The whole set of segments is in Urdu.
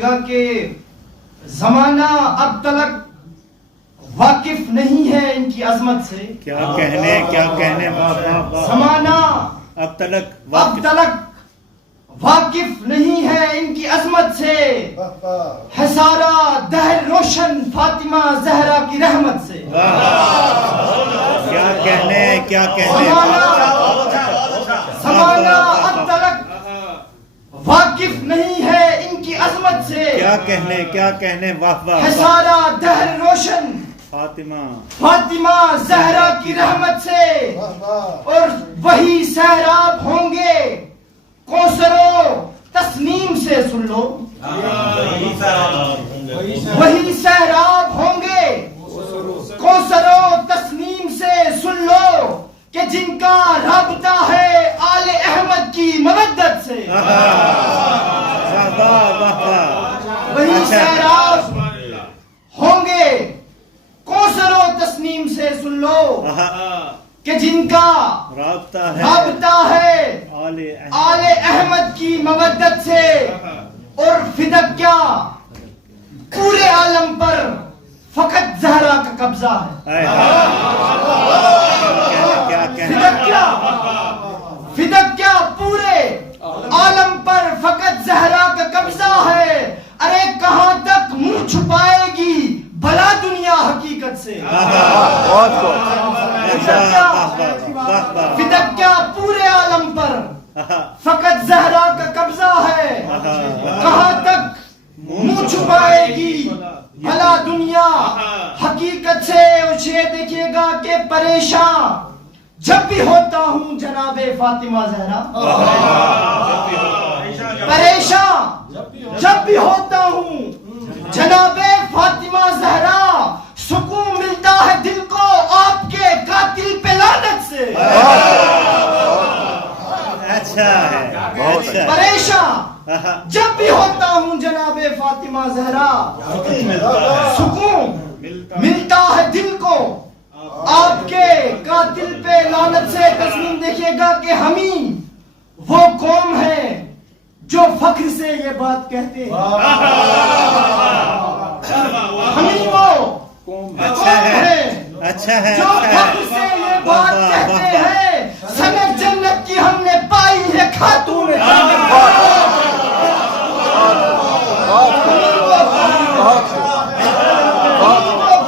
کہ زمانہ اب تلک واقف نہیں ہے ان کی عظمت سے. کیا کہنے زمانہ اب تلک واقف نہیں ہے ان کی عظمت سے. ہے سارا دہر روشن فاطمہ زہرا کی رحمت سے. کیا کہنے زمانہ اب تلک واقف نہیں ہے ان کی عظمت سے. کیا کہنے واہ ہے سارا دہر روشن فاطمہ زہرا کی رحمت سے. اور وہی سہراب ہوں گے کوثر و تسنیم سے. سن لو, وہی سہراب ہوں گے کوثر و تسنیم سے. سن لو کہ جن کا رابطہ ہے آل احمد کی مودت سے. وہی سہراب ہوں گے کوثر و تسنیم سے. سن لو کہ جن کا رابطہ ہے آل احمد کی مودت سے. اور فدق کیا پورے عالم پر فقط زہرا کا قبضہ ہے. فدق کیا پورے عالم پر فقط زہرا کا قبضہ ہے. ارے کہاں تک منہ چھپائے گی بھلا دنیا حقیقت سے. فدق کیا پورے عالم پر فقط زہرا کا قبضہ ہے. کہاں تک منہ چھپائے گی بھلا دنیا حقیقت سے. اسے دیکھیے گا کہ پریشان جب بھی ہوتا ہوں جناب فاطمہ زہرا. پریشان جب بھی ہوتا ہوں جناب فاطمہ زہرا. سکون ملتا ہے دل کو آپ کے قاتل پہ لعنت سے. پریشان جب بھی ہوتا ہوں جناب فاطمہ زہرا. سکون ملتا ہے دل کو آپ کے قاتل پہ لعنت سے. تسلیم دیکھیے گا کہ ہمیں وہ قوم ہے جو فخر سے یہ بات کہتے ہیں. ہمیں وہ قوم ہے جو فخر سے یہ بات کہتے ہیں. سند جنت کی ہم نے پائی ہے خاتون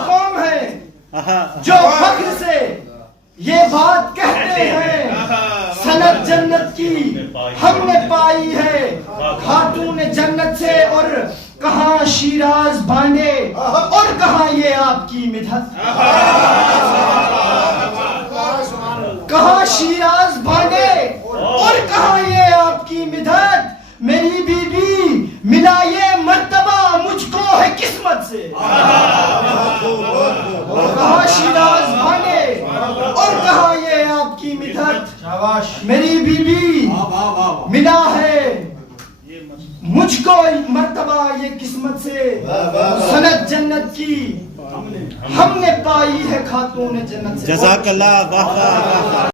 قوم ہے جو فخر سے یہ بات کہتے ہیں. سند جنت کی ہم نے پائی ہے خاتون جنت سے. اور کہاں شیراز باندے اور کہاں یہ آپ کی مدحت. کہاں شیراز باندے اور کہاں یہ آپ کی مدحت. میری بی بی ملا یہ مرتبہ مجھ کو ہے قسمت سے. کہاں شیراز باندے اور کہاں یہ آپ کی مدحت. میری بی بی ملا ہے مجھ کو مرتبہ یہ قسمت سے. سند جنت کی ہم نے پائی ہے خاتون جنت سے. جزاک اللہ.